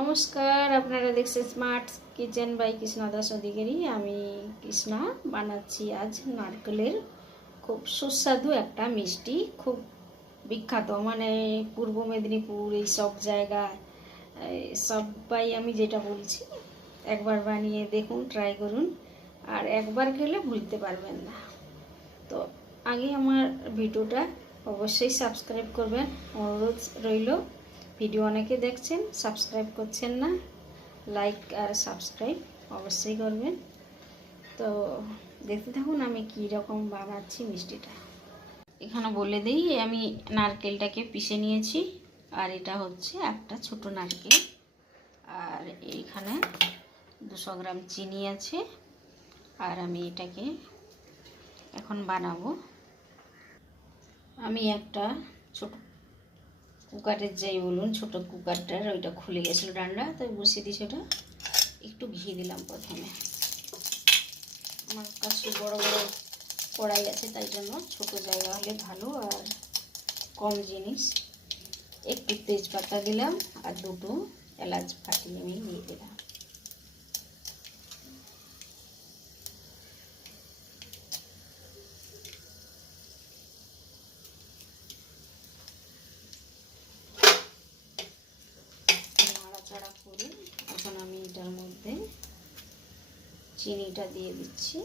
নমস্কার, আপনারা দেখছেন smart kitchen by Krishna Das Adhikari. আমি কৃষ্ণা বানাচ্ছি আজ নারকেলের খুব সুস্বাদু একটা মিষ্টি, খুব বিখ্যাত, মানে পূর্ব মেদিনীপুর এই সব জায়গায় সবাই আমি যেটা বলছি একবার বানিয়ে দেখুন, ট্রাই করুন, আর একবার খেলে ভুলতে পারবেন না। তো আগে আমার ভিডিওটা অবশ্যই সাবস্ক্রাইব করবেন, অনুরোধ রইল। ভিডিও অনেকে দেখছেন, সাবস্ক্রাইব করছেন না, লাইক আর সাবস্ক্রাইব অবশ্যই করবেন। তো দেখতে থাকুন আমি কী রকম বানাচ্ছি মিষ্টিটা। এখানে বলে দিই, আমি নারকেলটাকে পিষে নিয়েছি, আর এটা হচ্ছে একটা ছোট নারকেল, আর এইখানে 200 গ্রাম চিনি আছে, আর আমি এটাকে এখন বানাবো। আমি একটা ছোট কুকারের যাই বলুন, ছোট কুকারটার ওইটা খুলে গেছিলো ডান্ডা, তাই বসিয়ে দিয়েছি। ওটা একটু ঘি দিলাম প্রথমে। আমার কাছে বড় বড় কড়াই আছে, তাই জন্য ছোট জায়গা হলে ভালো, আর কম জিনিস। একটু তেজপাতা দিলাম, আর 2টো এলাচ ফাটিয়ে আমি দিয়ে দিলাম। নাড়াচাড়া করে এখন আমি এটার মধ্যে চিনিটা দিয়ে দিচ্ছি।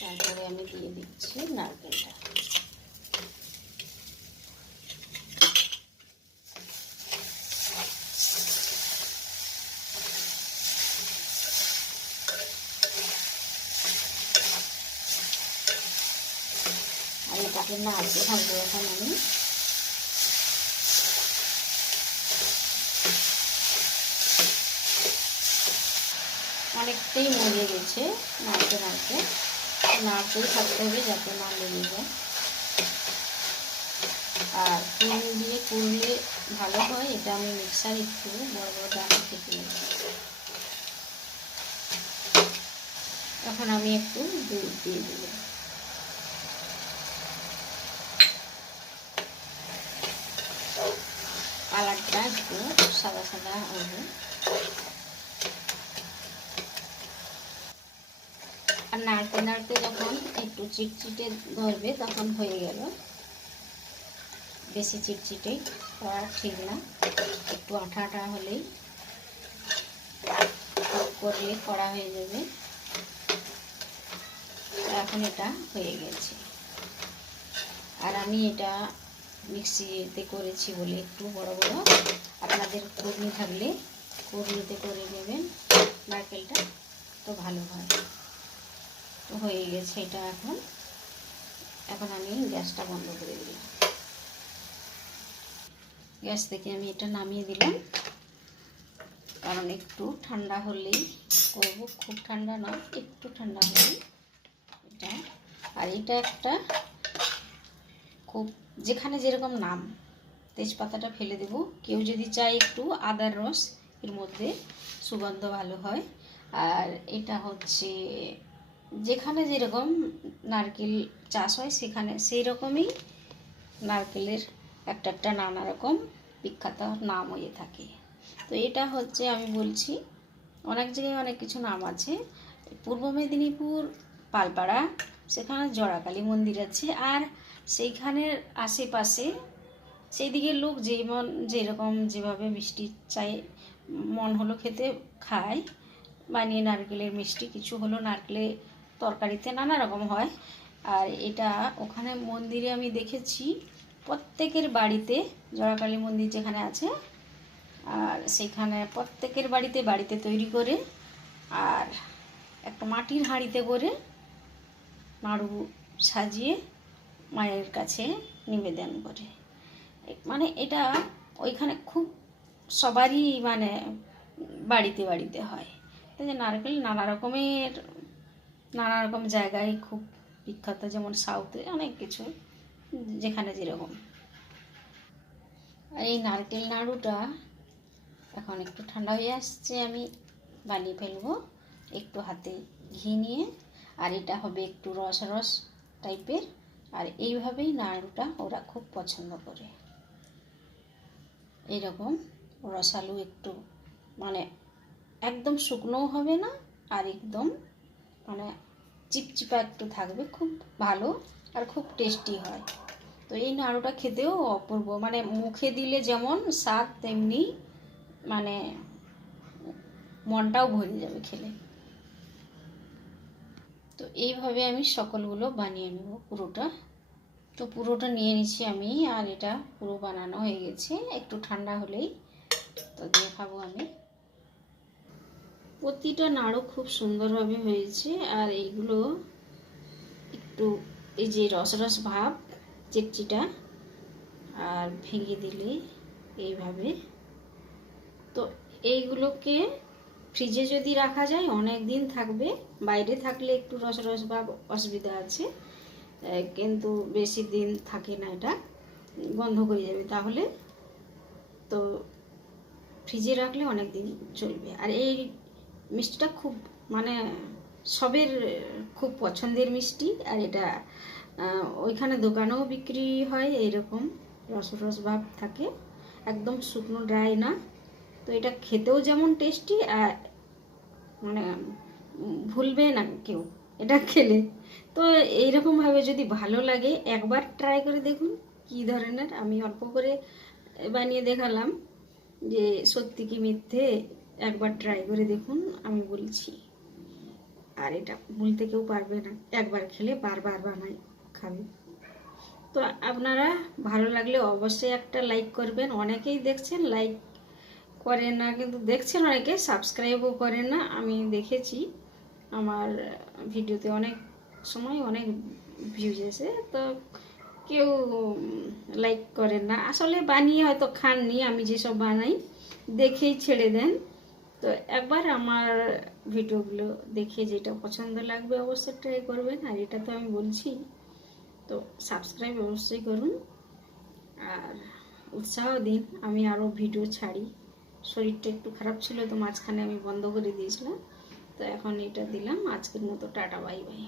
তারপরে আমি দিয়ে দিচ্ছি নারকেলটা। আর এটাকে নাড়তে থাকবো এখন আমি। অনেকটাই মরে গেছে, নাড়তে নাড়তে নাড়তেই থাকতে হবে যাতে না লেগে যায়। আর চিনি দিয়ে করলে ভালো হয়, এটা আমি মিক্সার একটু বড় বড় দানা থেকে নিচ্ছি। এখন আমি একটু দুধ দিয়ে দেব। কালারটা একটু সাদা সাদা হবে। আর নাড়তে নাড়তে যখন একটু চিটচিটে ধরবে তখন হয়ে গেল। বেশি চিটচিটে করা ঠিক না, একটু আঠা আঠা হলেই করলে করা হয়ে যাবে। এখন এটা হয়ে গেছে, আর আমি এটা মিক্সিতে করেছি বলে একটু বড় বড়। আপনাদের কুড়নি থাকলে কুড়নিতে করে নেবেন নারকেলটা, তো ভালো হয়। তো হয়ে গেছে এটা। এখন আমি গ্যাসটা বন্ধ করে দিলাম। গ্যাস থেকে আমি এটা নামিয়ে দিলাম, কারণ একটু ঠান্ডা হলেই করব, খুব ঠান্ডা নয়, একটু ঠান্ডা হলেই এটা। আর এটা একটা খুব, যেখানে যেরকম নাম, তেজপাতাটা ফেলে দেব। কেউ যদি চায় একটু আদার রস এর মধ্যে, সুগন্ধ ভালো হয়। আর এটা হচ্ছে যেখানে যেরকম নারকেল চাষ হয় সেখানে সেই রকমই নারকেলের একটা একটা নানা রকম বিখ্যাত নাম হয়ে থাকে। তো এটা হচ্ছে, আমি বলছি অনেক জায়গায় অনেক কিছু নাম আছে। পূর্ব মেদিনীপুর পালপাড়া, সেখানে জড়াকালী মন্দির আছে, আর সেইখানের আশেপাশে সেই দিকের লোক যেমন যেরকম যেভাবে মিষ্টি চাই মন হলো খেতে খায়, বানিয়ে নারকেলের মিষ্টি কিছু হলো, নারকেলের তরকারিতে নানা রকম হয়। আর এটা ওখানে মন্দিরে আমি দেখেছি প্রত্যেকের বাড়িতে, জড়াকালী মন্দির যেখানে আছে, আর সেখানে প্রত্যেকের বাড়িতে বাড়িতে তৈরি করে, আর একটা মাটির হাঁড়িতে করে নাড়ু সাজিয়ে মায়ের কাছে নিবেদন করে। মানে এটা ওইখানে খুব সবারই, মানে বাড়িতে বাড়িতে হয়। এই যে নারকেল নানা রকম জায়গায় খুব বিখ্যাত, যেমন সাউথে অনেক কিছু, যেখানে যেরকম। আর এই নারকেল নাড়ুটা এখন একটু ঠান্ডা হয়ে আসছে, আমি বানিয়ে ফেলবো একটু হাতে ঘি নিয়ে। আর এটা হবে একটু রস রস টাইপের। আর এইভাবেই নাড়ুটা ওরা খুব পছন্দ করে। এইরকম রসালো একটু মানে একদম শুকনোও হবে না আর একদম মানে চিপচিপা একটু থাকবে, খুব ভালো আর খুব টেস্টি হয়। তো এই নাড়ুটা খেতেও অপূর্ব, মানে মুখে দিলে যেমন স্বাদ তেমনি মানে মনটাও ভরে যাবে খেলে। তো এইভাবে আমি সকলগুলো বানিয়ে নেব পুরোটা। তো পুরোটা নিয়ে নিচ্ছি আমি, আর এটা পুরো বানানো হয়ে গেছে, একটু ঠান্ডা হলেই তো দেখাবো আমি। প্রতিটা নাড়ু খুব সুন্দরভাবে হয়েছে, আর এইগুলো একটু এই যে রস রস ভাব চিটচিটা আর ভেঙে দিলে এইভাবে। তো এইগুলোকে ফ্রিজে যদি রাখা যায় অনেক দিন থাকবে, বাইরে থাকলে একটু রস রস ভাব অসুবিধা আছে, কিন্তু বেশি দিন থাকে না, এটা গন্ধ করে যাবে তাহলে। তো ফ্রিজে রাখলে অনেক দিন চলবে। আর এই মিষ্টিটা খুব মানে সবের খুব পছন্দের মিষ্টি। আর এটা ওইখানে দোকানেও বিক্রি হয়, এইরকম রস রস ভাব থাকে, একদম শুকনো ড্রাই না। তো এটা খেতেও যেমন টেস্টি, আর মানে ভুলবে না কেউ এটা খেলে। তো এইরকমভাবে যদি ভালো লাগে একবার ট্রাই করে দেখুন কী ধরনের। আমি অল্প করে বানিয়ে দেখালাম, যে সত্যি কি মিথ্যে একবার ট্রাই করে দেখুন, আমি বলছি। আর এটা ভুলতে কেউ পারবে না, একবার খেলে বারবার বানাই খাবে। তো আপনারা ভালো লাগলে অবশ্যই একটা লাইক করবেন। অনেকেই দেখছেন লাইক করেন না, কিন্তু দেখছেন অনেকে সাবস্ক্রাইবও করেন না। আমি দেখেছি আমার ভিডিওতে অনেক সময় অনেক ভিউজ এসে, তো কেউ লাইক করেন না। আসলে বানিয়ে হয়তো খাননি, আমি যেসব বানাই দেখেই ছেড়ে দেন। তো একবার আমার ভিডিওগুলো দেখে যেটা পছন্দ লাগবে অবশ্যই ট্রাই করবেন। আর এটা তো আমি বলছি, তো সাবস্ক্রাইব অবশ্যই করুন আর উৎসাহ দিন, আমি আরও ভিডিও ছাড়ি। শরীরটা একটু খারাপ ছিল তো মাঝখানে আমি বন্ধ করে দিয়েছিলাম, তো এখন এটা দিলাম। আজকের মতো টাটা, বাই বাই।